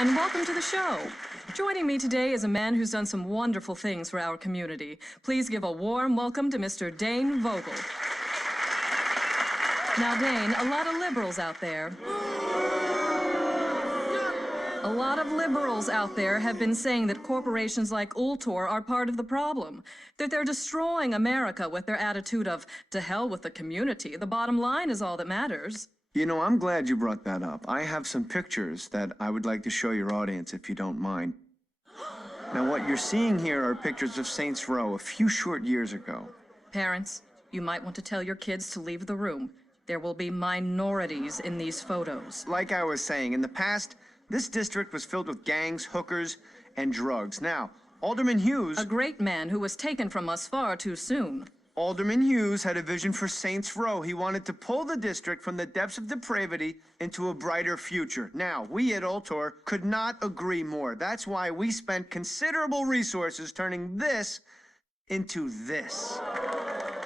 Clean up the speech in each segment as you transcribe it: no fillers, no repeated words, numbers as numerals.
and welcome to the show. Joining me today is a man who's done some wonderful things for our community. Please give a warm welcome to Mr. Dane Vogel. Now, Dane, a lot of liberals out there have been saying that corporations like Ultor are part of the problem, that they're destroying America with their attitude of, to hell with the community. The bottom line is all that matters. You know, I'm glad you brought that up. I have some pictures that I would like to show your audience, if you don't mind. Now, what you're seeing here are pictures of Saints Row a few short years ago. Parents, you might want to tell your kids to leave the room. There will be minorities in these photos. Like I was saying, in the past, this district was filled with gangs, hookers, and drugs. Now, Alderman Hughes... A great man who was taken from us far too soon. Alderman Hughes had a vision for Saints Row. He wanted to pull the district from the depths of depravity into a brighter future. Now, we at Ultor could not agree more. That's why we spent considerable resources turning this into this.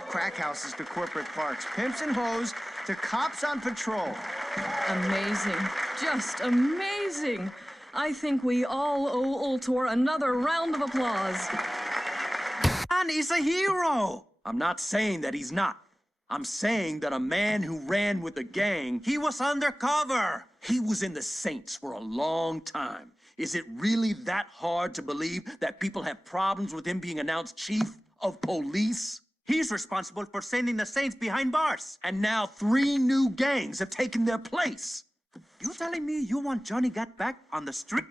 Crack houses to corporate parks, pimps and hoes to cops on patrol. Amazing. Just amazing. I think we all owe Ultor another round of applause. And he's a hero! I'm not saying that he's not. I'm saying that a man who ran with a gang... He was undercover! He was in the Saints for a long time. Is it really that hard to believe that people have problems with him being announced chief of police? He's responsible for sending the Saints behind bars. And now 3 new gangs have taken their place. You telling me you want Johnny Gat back on the street?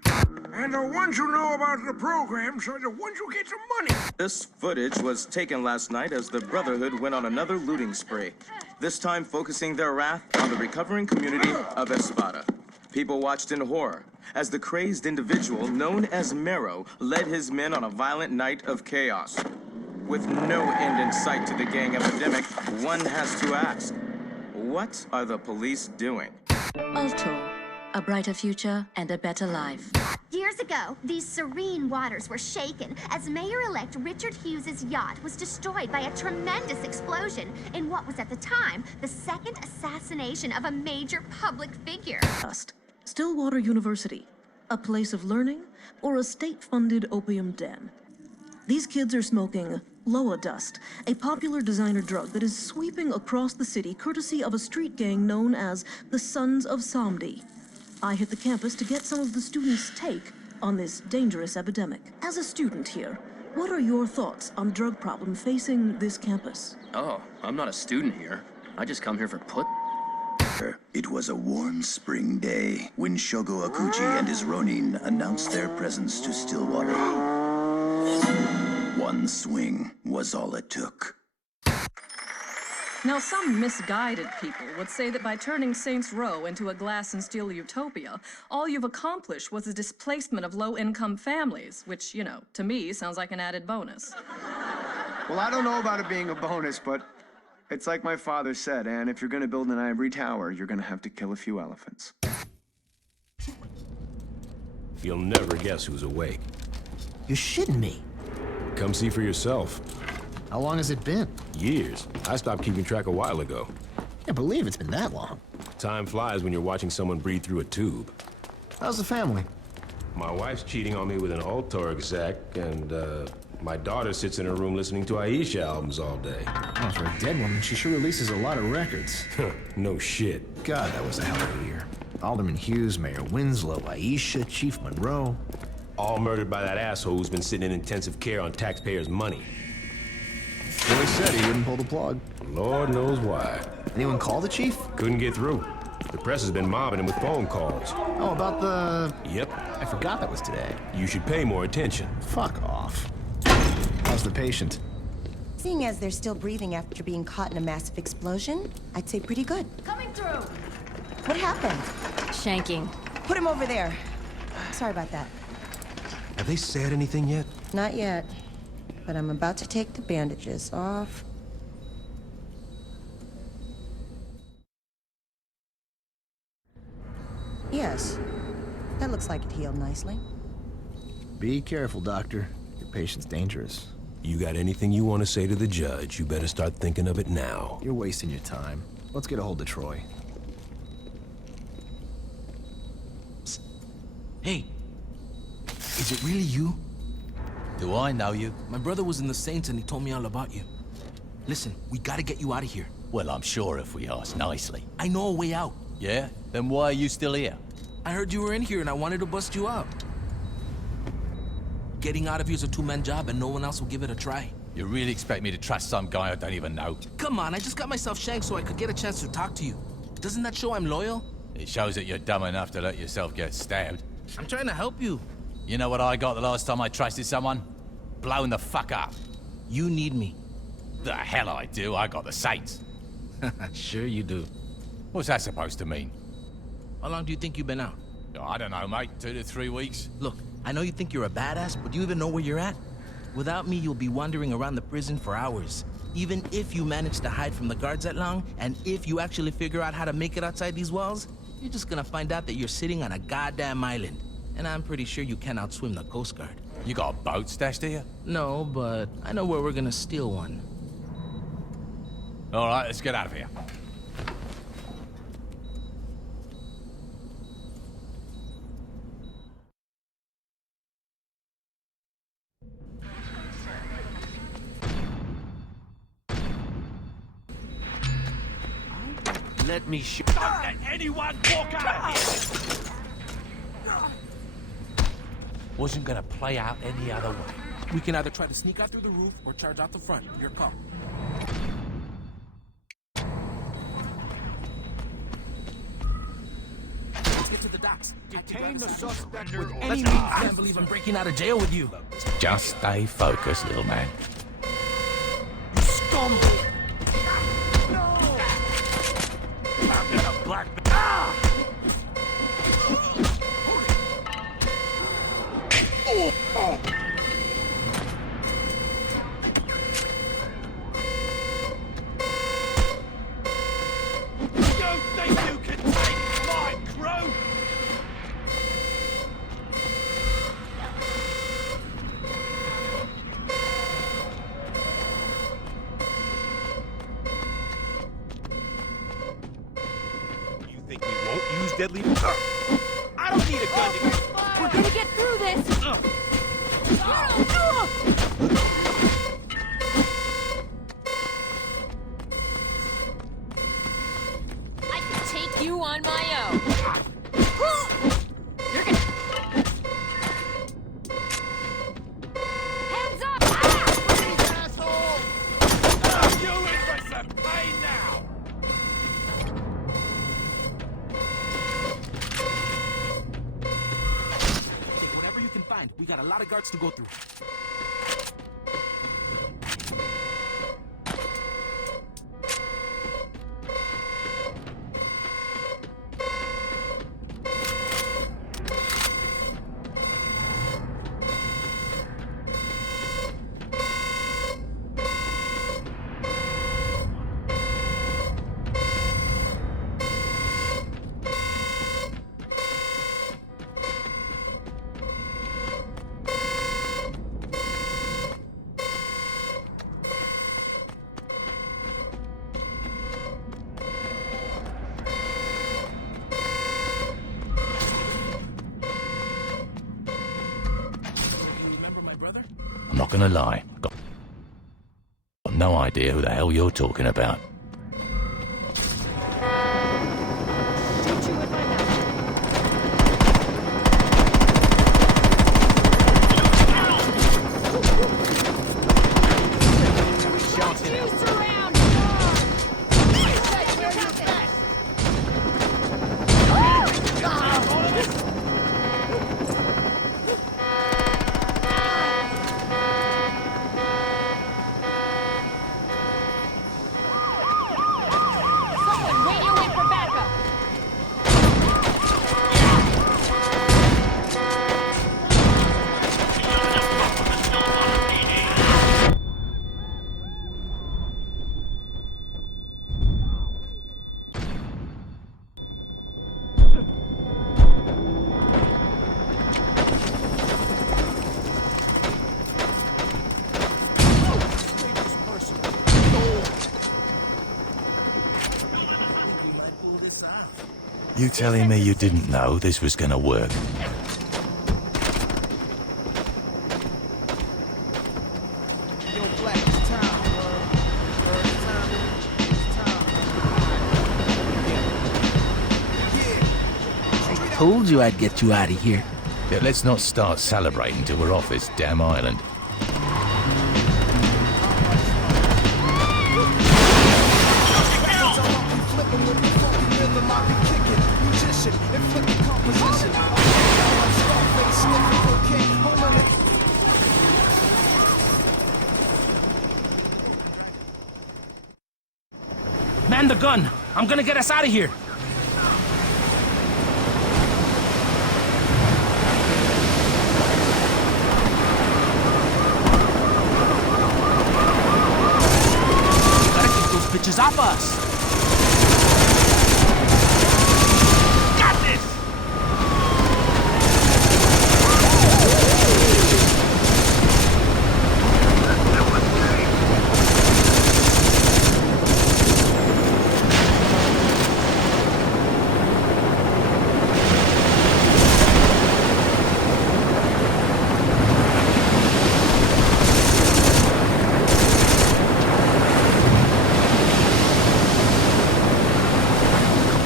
And the ones who know about the programs are the ones who get some money. This footage was taken last night as the Brotherhood went on another looting spree, this time focusing their wrath on the recovering community of Espada. People watched in horror as the crazed individual known as Mero led his men on a violent night of chaos. With no end in sight to the gang epidemic, one has to ask, what are the police doing? Ultor, a brighter future and a better life. Years ago, these serene waters were shaken as Mayor-elect Richard Hughes' yacht was destroyed by a tremendous explosion in what was at the time the second assassination of a major public figure. Stillwater University, a place of learning or a state-funded opium den? These kids are smoking Loa Dust, a popular designer drug that is sweeping across the city courtesy of a street gang known as the Sons of Samdi. I hit the campus to get some of the students' take on this dangerous epidemic. As a student here, what are your thoughts on the drug problem facing this campus? Oh, I'm not a student here. I just come here for put. It was a warm spring day when Shogo Akuji and his Ronin announced their presence to Stillwater. One swing was all it took. Now, some misguided people would say that by turning Saints Row into a glass and steel utopia, all you've accomplished was the displacement of low-income families, which, you know, to me, sounds like an added bonus. Well, I don't know about it being a bonus, but it's like my father said, and if you're gonna build an ivory tower, you're gonna have to kill a few elephants. You'll never guess who's awake. You're shitting me. Come see for yourself. How long has it been? Years. I stopped keeping track a while ago. Can't believe it's been that long. Time flies when you're watching someone breathe through a tube. How's the family? My wife's cheating on me with an Ultor exec, and my daughter sits in her room listening to Aisha albums all day. Oh, for a dead woman, she sure releases a lot of records. No shit. God, that was a hell of a year. Alderman Hughes, Mayor Winslow, Aisha, Chief Monroe. All murdered by that asshole who's been sitting in intensive care on taxpayers' money. Boy said he wouldn't pull the plug. Lord knows why. Anyone call the chief? Couldn't get through. The press has been mobbing him with phone calls. Oh, about the... Yep. I forgot that was today. You should pay more attention. Fuck off. How's the patient? Seeing as they're still breathing after being caught in a massive explosion, I'd say pretty good. Coming through! What happened? Shanking. Put him over there. Sorry about that. Have they said anything yet? Not yet. But I'm about to take the bandages off. Yes. That looks like it healed nicely. Be careful, Doctor. Your patient's dangerous. You got anything you want to say to the judge, you better start thinking of it now. You're wasting your time. Let's get a hold of Troy. Hey, is it really you? Do I know you? My brother was in the Saints and he told me all about you. Listen, we gotta get you out of here. Well, I'm sure if we ask nicely. I know a way out. Yeah? Then why are you still here? I heard you were in here and I wanted to bust you out. Getting out of here is a two-man job and no one else will give it a try. You really expect me to trust some guy I don't even know? Come on, I just got myself shanked so I could get a chance to talk to you. Doesn't that show I'm loyal? It shows that you're dumb enough to let yourself get stabbed. I'm trying to help you. You know what I got the last time I trusted someone? Blown the fuck up. You need me. The hell I do, I got the Saints. Sure you do. What's that supposed to mean? How long do you think you've been out? I don't know, mate. 2 to 3 weeks. Look, I know you think you're a badass, but do you even know where you're at? Without me, you'll be wandering around the prison for hours. Even if you manage to hide from the guards that long, and if you actually figure out how to make it outside these walls, you're just gonna find out that you're sitting on a goddamn island. And I'm pretty sure you can't outswim the Coast Guard. You got a boat stashed here? No, but I know where we're gonna steal one. All right, let's get out of here. Let me shoot. Don't let anyone walk out of here! Wasn't gonna play out any other way. We can either try to sneak out through the roof or charge out the front. Your call. Let's get to the docks. Detain the suspect with Any means. I can't believe I'm breaking out of jail with you. Just stay focused, little man. You scumbag! I'm gonna black... Oh! You think you can take my crew? You think we won't use deadly... I don't need a gun to... We're gonna get through this! I can take you on my own. You're gonna... Hands up! Asshole! You in for some pain now! Take whatever you can find. We got a lot of guards to go through. I'm not gonna lie. Got no idea who the hell you're talking about. You telling me you didn't know this was gonna work? told you I'd get you out of here. Yeah, let's not start celebrating till we're off this damn island. Man the gun! I'm gonna get us out of here! Gotta keep those bitches off us! Got this!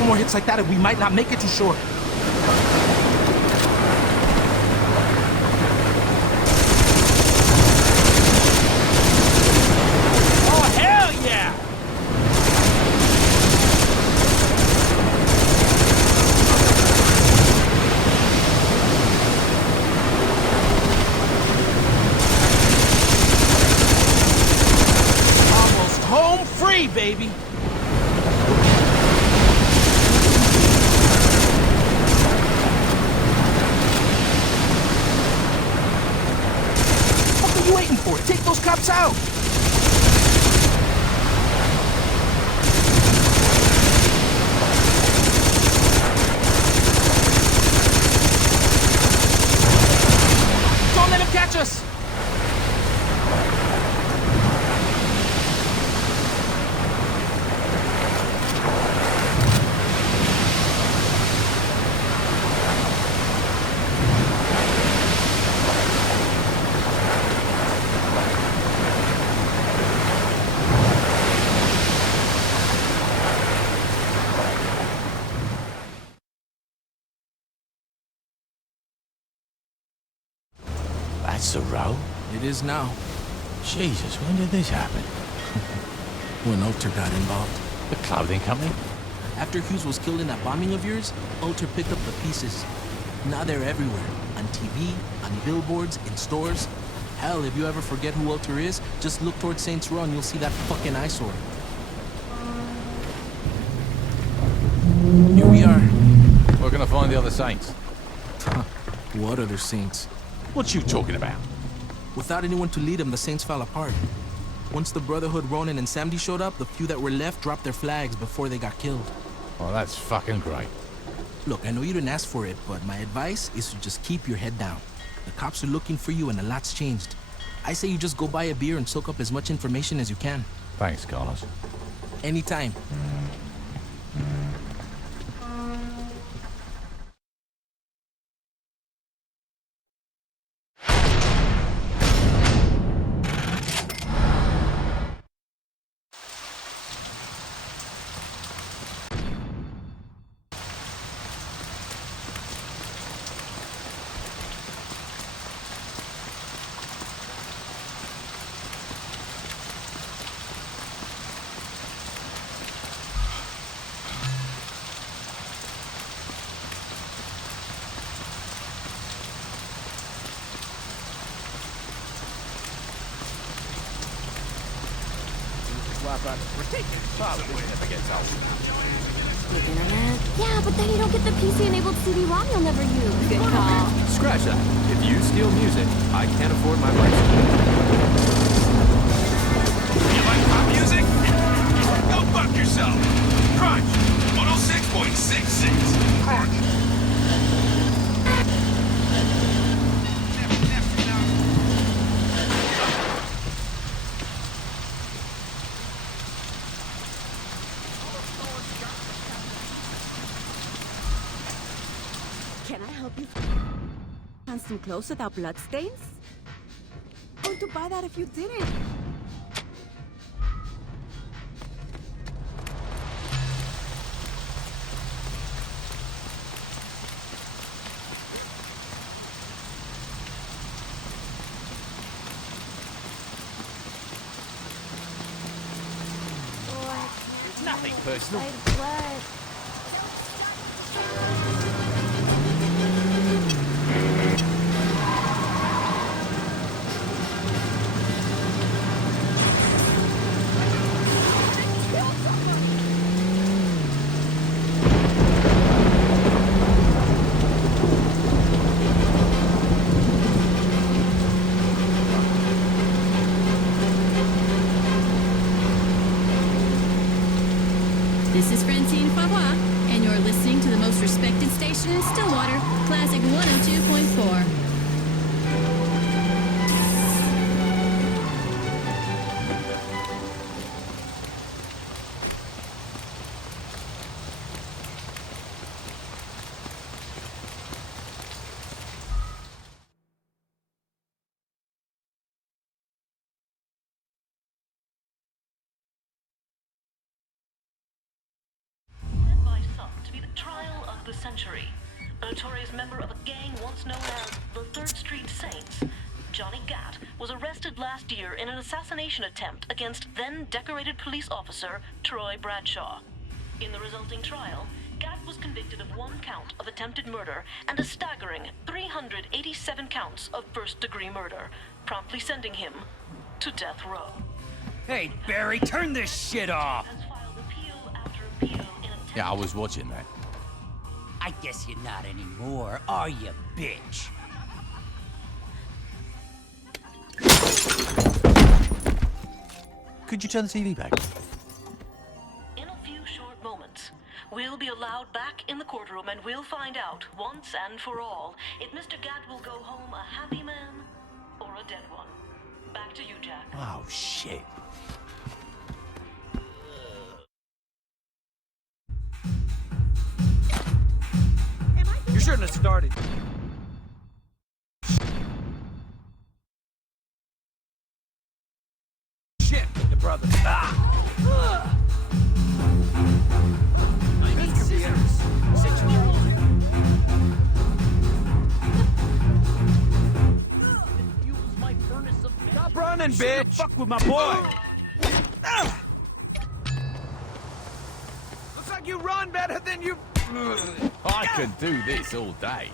More hits like that and we might not make it to shore. Oh, hell yeah! Almost home free, baby! Take those cops out! Don't let him catch us! That's the row? It is now. Jesus, when did this happen? When Ulter got involved. The clothing company? After Hughes was killed in that bombing of yours, Ulter picked up the pieces. Now they're everywhere. On TV, on billboards, in stores. Hell, if you ever forget who Ulter is, just look towards Saints Row and you'll see that fucking eyesore. Here we are. We're gonna find the other saints. What other saints? What you talking about? Without anyone to lead them, the Saints fell apart. Once the Brotherhood, Ronin, and Samdi showed up, the few that were left dropped their flags before they got killed. Oh, that's fucking great. Look, I know you didn't ask for it, but my advice is to just keep your head down. The cops are looking for you and a lot's changed. I say you just go buy a beer and soak up as much information as you can. Thanks, Carlos. Anytime. We're taking probably never gets old. Internet? Yeah, but then you don't get the PC-enabled CD-ROM you'll never use. Good call. Scratch that. If you steal music, I can't afford my rights. You like pop music? Go fuck yourself. Crunch 106.66. Crunch. Can I help you find some clothes without bloodstains? I'm going to buy that if you didn't. nothing personal. Blood. This is Francine Favois, and you're listening to the most respected station in Stillwater, Classic 102.4. To be the trial of the century. A notorious member of a gang once known as the 3rd Street Saints, Johnny Gat was arrested last year in an assassination attempt against then-decorated police officer Troy Bradshaw. In the resulting trial, Gat was convicted of 1 count of attempted murder and a staggering 387 counts of first-degree murder, promptly sending him to death row. Hey, Barry, turn this shit off! Yeah, I was watching that. I guess you're not anymore, are you, bitch? Could you turn the TV back? In a few short moments, we'll be allowed back in the courtroom and we'll find out, once and for all, if Mr. Gat will go home a happy man or a dead one. Back to you, Jack. Oh, shit. You shouldn't have started. Shit, the brother. Ah! I need scissors. 6-year-old. Stop running, bitch! Fuck with my boy! Looks like you run better than you... I can do this all day.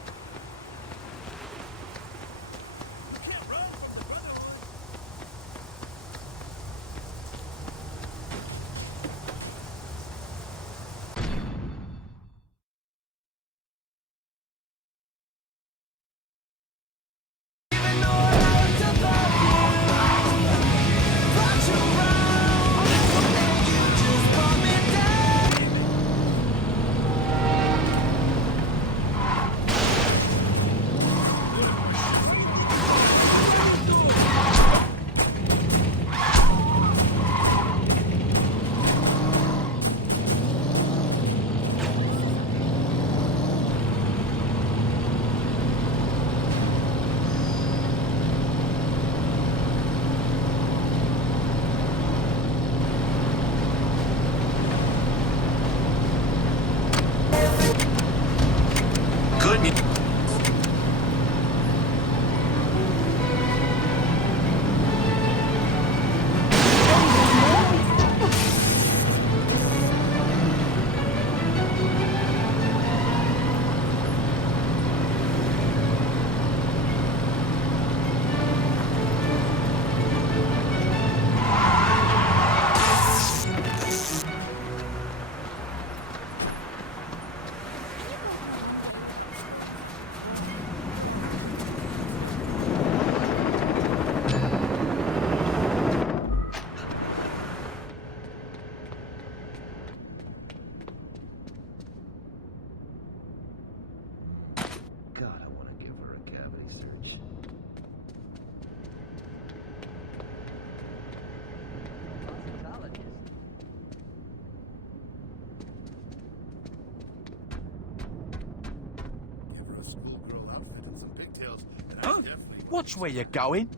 Watch where you're going.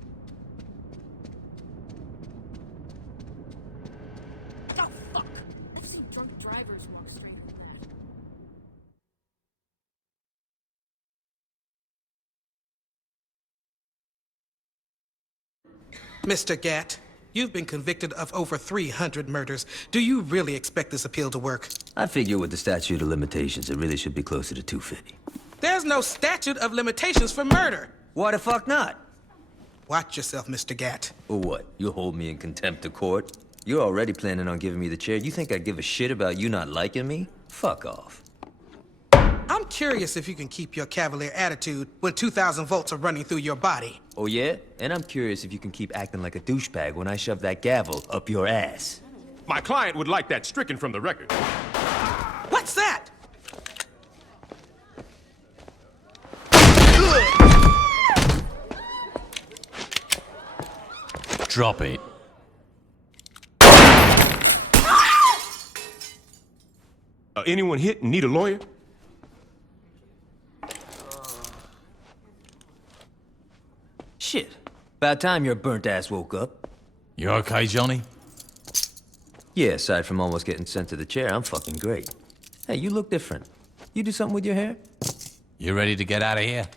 Oh, fuck! I've seen drunk drivers walk straight into that. Mr. Gat, You've been convicted of over 300 murders. Do you really expect this appeal to work? I figure with the statute of limitations, it really should be closer to 250. There's no statute of limitations for murder. Why the fuck not? Watch yourself, Mr. Gatt. Or what? You'll hold me in contempt of court? You're already planning on giving me the chair. You think I'd give a shit about you not liking me? Fuck off. I'm curious if you can keep your cavalier attitude when 2,000 volts are running through your body. Oh yeah? And I'm curious if you can keep acting like a douchebag when I shove that gavel up your ass. My client would like that stricken from the record. What's that? Drop it. Anyone hit and need a lawyer? Shit. About time your burnt ass woke up. You okay, Johnny? Yeah, aside from almost getting sent to the chair, I'm fucking great. Hey, you look different. You do something with your hair? You ready to get out of here?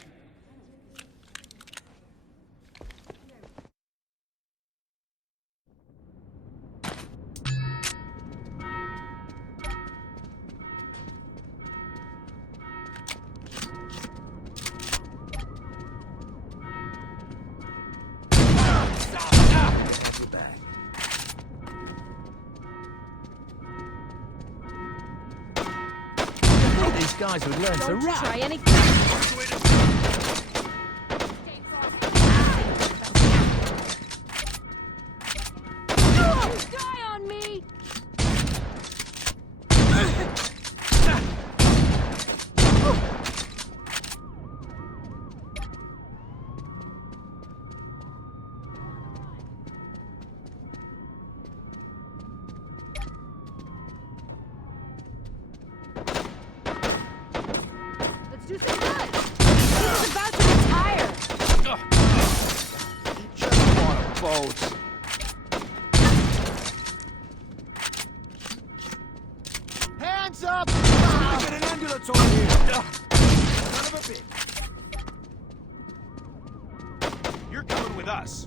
These guys would learn to rap. Try anything. Die on me! Let's do some good. He's about to retire. Just want a boat. Hands up! Get an ambulance over here! Son of a bitch! You're coming with us.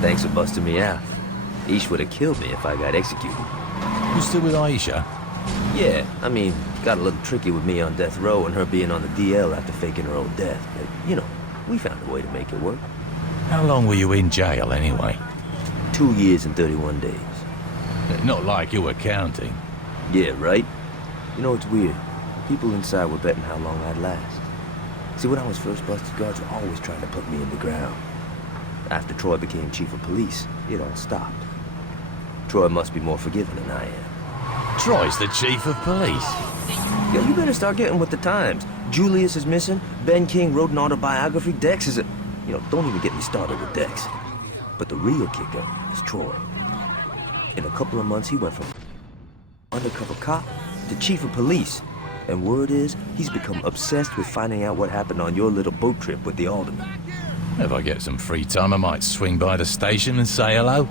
Thanks for busting me out. Ish would have killed me if I got executed. You still with Aisha? Yeah, I mean, got a little tricky with me on death row and her being on the DL after faking her own death. But, you know, we found a way to make it work. How long were you in jail, anyway? 2 years and 31 days. Not like you were counting. Yeah, right? You know, it's weird. People inside were betting how long I'd last. See, when I was first busted, guards were always trying to put me in the ground. After Troy became chief of police, it all stopped. Troy must be more forgiving than I am. Troy's the chief of police. Yo, you better start getting with the times. Julius is missing. Ben King wrote an autobiography. Dex is a... You know, don't even get me started with Dex. But the real kicker is Troy. In a couple of months, he went from undercover cop to chief of police. And word is, he's become obsessed with finding out what happened on your little boat trip with the alderman. If I get some free time, I might swing by the station and say hello.